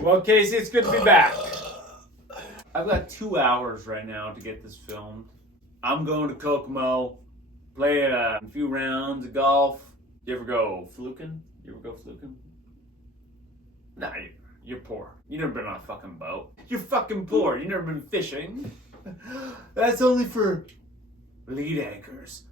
Well, Casey, it's good to be back. I've got 2 hours right now to get this filmed. I'm going to Kokomo, play a few rounds of golf. You ever go fluking? Nah, you're poor. You never been on a fucking boat. You're fucking poor. You never been fishing. That's only for lead anchors.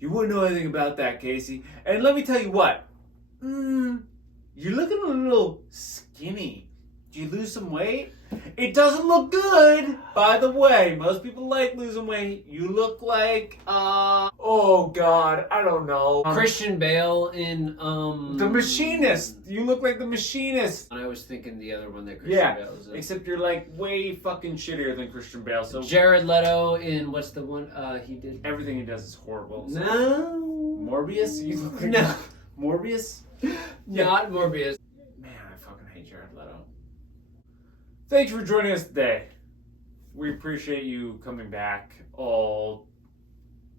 You wouldn't know anything about that, Casey. And let me tell you what. You're looking a little skinny. Did you lose some weight? It doesn't look good. By the way, most people like losing weight. You look like, oh God, I don't know. Christian Bale in, The Machinist. You look like The Machinist. I was thinking the other one that Christian Bale was in. Except you're like way fucking shittier than Christian Bale. So Jared Leto in, what's the one he did? Everything he does is horrible. So. No. Morbius? You look like No. Morbius? Not Morbius. Man, I fucking hate Jared Leto. Thanks for joining us today. We appreciate you coming back, all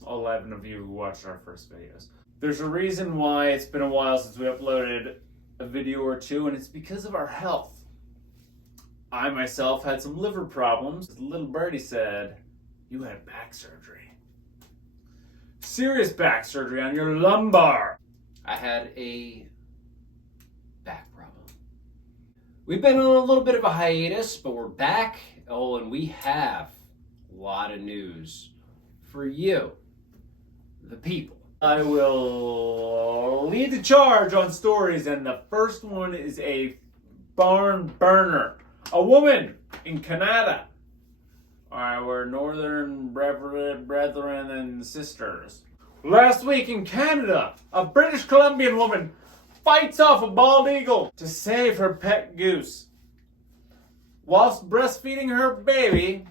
11 of you who watched our first videos. There's a reason why it's been a while since we uploaded a video or two, and it's because of our health. I myself had some liver problems. Little birdie said, you had back surgery. Serious back surgery on your lumbar. I had a back problem. We've been on a little bit of a hiatus, but we're back. Oh, and we have a lot of news for you, the people. I will lead the charge on stories, and the first one is a barn burner. A woman in Canada. Our northern brethren and sisters. Last week in Canada, a British Columbian woman fights off a bald eagle to save her pet goose. Whilst breastfeeding her baby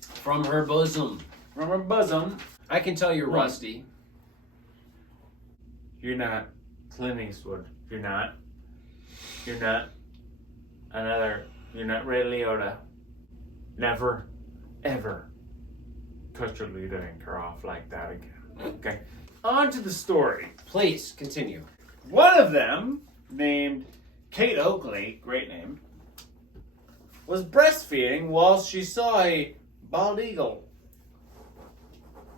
From her bosom. from her bosom. I can tell you're rusty. You're not Clint Eastwood. You're not. You're not You're not Ray Liotta. Never, ever cut your lead anchor off like that again. Okay. On to the story. Please, continue. One of them, named Kate Oakley, great name, was breastfeeding while she saw a bald eagle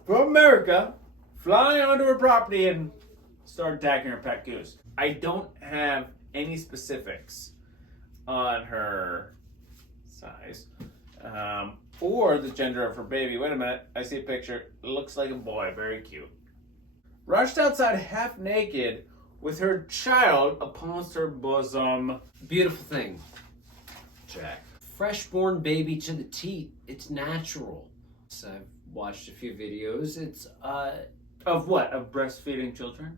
from America fly onto her property and start attacking her pet goose. I don't have any specifics on her size or the gender of her baby. Wait a minute, I see a picture. It looks like a boy, very cute. Rushed outside half naked with her child upon her bosom. Beautiful thing, Jack. Freshborn baby to the teat. It's natural. So I've watched a few videos. It's Of what? Of breastfeeding children?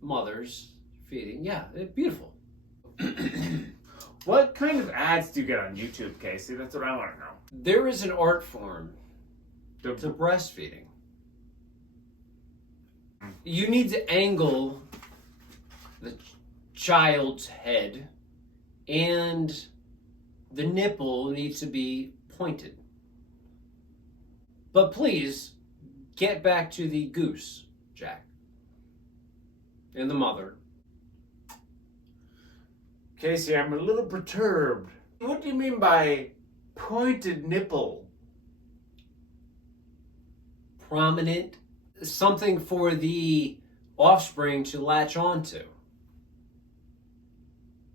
mothers feeding. Yeah, beautiful. What kind of ads do you get on YouTube, Casey? That's what I want to know. There is an art form to breastfeeding. You need to angle the child's head, and the nipple needs to be pointed. But please, get back to the goose, Jack. And the mother. Casey, I'm a little perturbed. What do you mean by pointed nipple? Prominent. Something for the offspring to latch onto.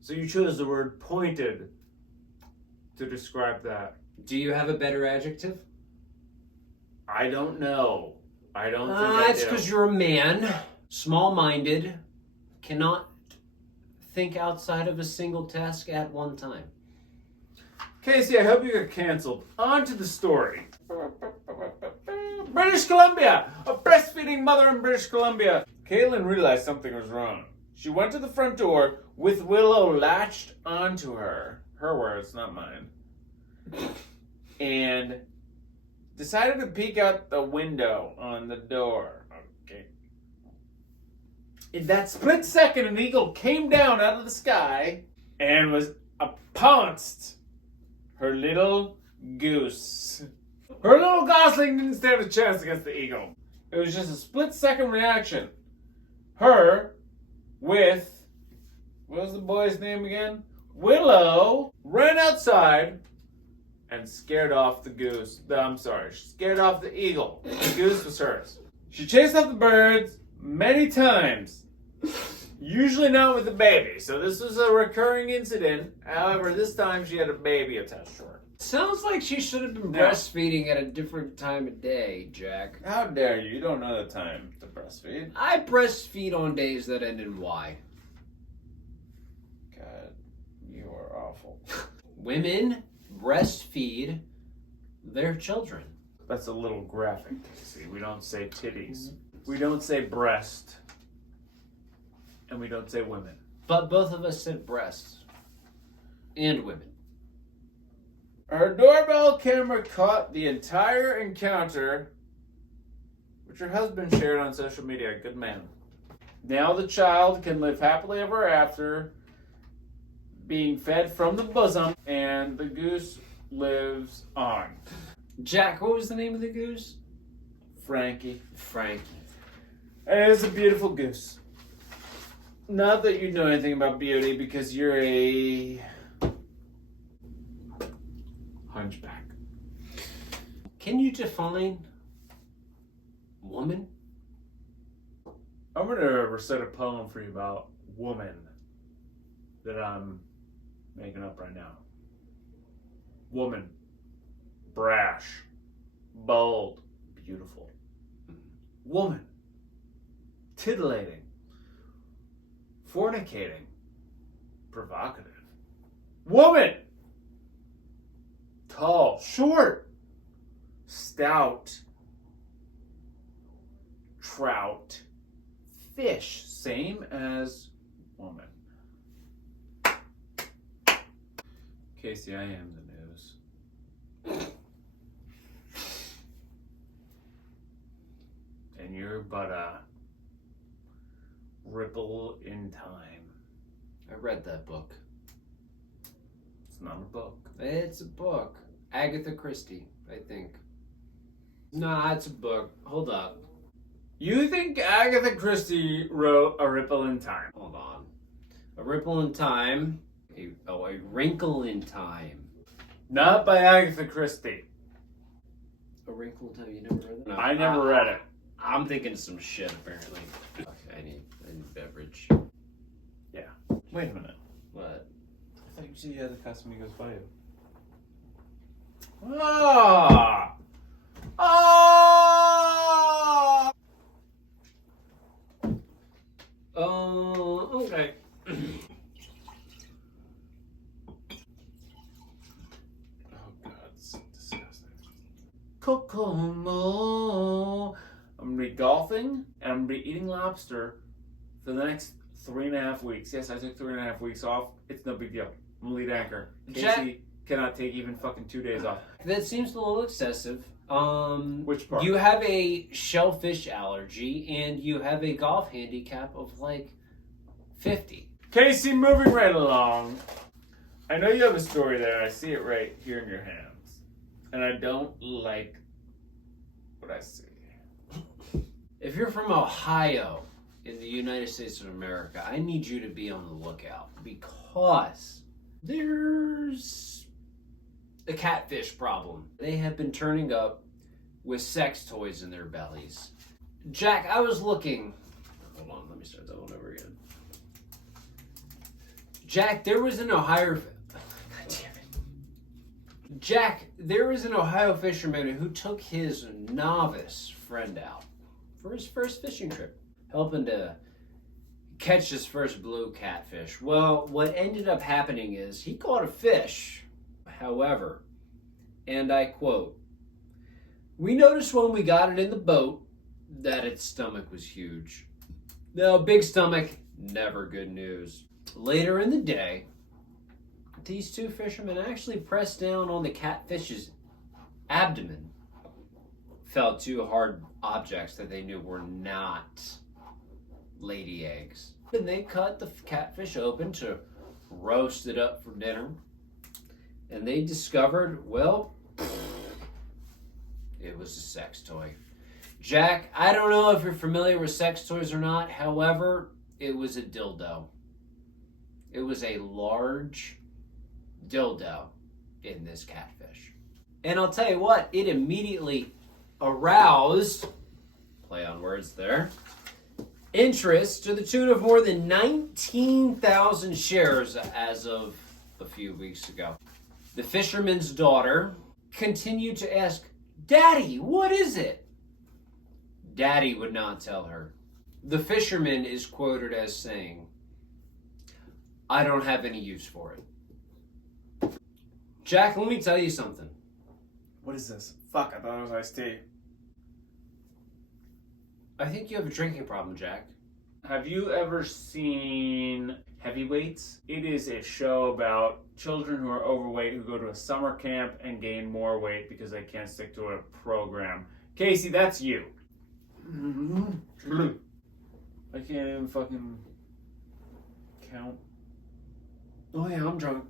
So you chose the word pointed to describe that. Do you have a better adjective? I don't know. I don't think I That's do. because you're a man, small-minded, cannot think outside of a single task at one time. Casey, I hope you got canceled. On to the story. British Columbia! A breastfeeding mother in British Columbia. Caitlin realized something was wrong. She went to the front door with Willow latched onto her. Her words, not mine. And decided to peek out the window on the door. Okay. In that split second, an eagle came down out of the sky and was pounced her little goose. Her little gosling didn't stand a chance against the eagle. It was just a split second reaction. Her with, what was the boy's name again? Willow ran outside and scared off the goose. She scared off the eagle. The goose was hers. She chased off the birds many times, usually not with the baby. So this was a recurring incident. However, this time she had a baby attached to her. Sounds like she should have been breastfeeding at a different time of day, Jack. How dare you? You don't know the time to breastfeed. I breastfeed on days that end in Y. God, you are awful. Women breastfeed their children. That's a little graphic, Casey. We don't say titties. We don't say breast. And we don't say women. But both of us said breasts. And women. Her doorbell camera caught the entire encounter, which her husband shared on social media. Good man. Now the child can live happily ever after, being fed from the bosom, and the goose lives on. Jack, what was the name of the goose? Frankie. Frankie. And it is a beautiful goose. Not that you know anything about beauty, because you're a hunchback. Can you define woman? I'm going to recite a poem for you about woman that I'm making up right now. Woman. Brash. Bold. Beautiful. Woman. Titillating. Fornicating. Provocative. Woman. Tall. Short. Stout. Trout. Fish. Same as woman. Casey, I am the news. And you're but a ripple in time. I read that book. It's not a book. It's a book. Agatha Christie, I think. Nah, it's a book. Hold up. You think Agatha Christie wrote A Ripple in Time? Hold on. A Ripple in Time. A Wrinkle in Time. Not by Agatha Christie. A Wrinkle in Time? You never read that? No, I never read it. I'm thinking some shit, apparently. Okay, I need beverage. Yeah. Wait a minute. What? I thought you said you had the customer goes by you. Ah! Ah! Okay. Oh God, it's disgusting. Kokomo. I'm gonna be golfing and I'm gonna be eating lobster for the next 3.5 weeks. Yes, I took 3.5 weeks off. It's no big deal. I'm a lead anchor. Casey cannot take even fucking 2 days off. That seems a little excessive. Which part? You have a shellfish allergy and you have a golf handicap of like 50. Casey, moving right along. I know you have a story there. I see it right here in your hands. And I don't like what I see. If you're from Ohio in the United States of America, I need you to be on the lookout because there's a catfish problem. They have been turning up with sex toys in their bellies. Jack, I was looking. Hold on, let me start that one over again. Jack, there was an Ohio. God damn it. Jack, there was an Ohio fisherman who took his novice friend out for his first fishing trip, helping to catch his first blue catfish. Well, what ended up happening is he caught a fish. However, and I quote, "We noticed when we got it in the boat that its stomach was huge. Now, big stomach, never good news." Later in the day, these two fishermen actually pressed down on the catfish's abdomen. Felt two hard objects that they knew were not lady eggs. And they cut the catfish open to roast it up for dinner. And they discovered, well, it was a sex toy. Jack, I don't know if you're familiar with sex toys or not. However, it was a dildo. It was a large dildo in this catfish. And I'll tell you what, it immediately aroused, play on words there, interest to the tune of more than 19,000 shares as of a few weeks ago. The fisherman's daughter continued to ask, "Daddy, what is it?" Daddy would not tell her. The fisherman is quoted as saying, "I don't have any use for it." Jack, let me tell you something. What is this? Fuck, I thought it was iced tea. I think you have a drinking problem, Jack. Have you ever seen Heavyweights? It is a show about children who are overweight who go to a summer camp and gain more weight because they can't stick to a program. Casey, that's you. I can't even fucking count. Oh yeah, I'm drunk.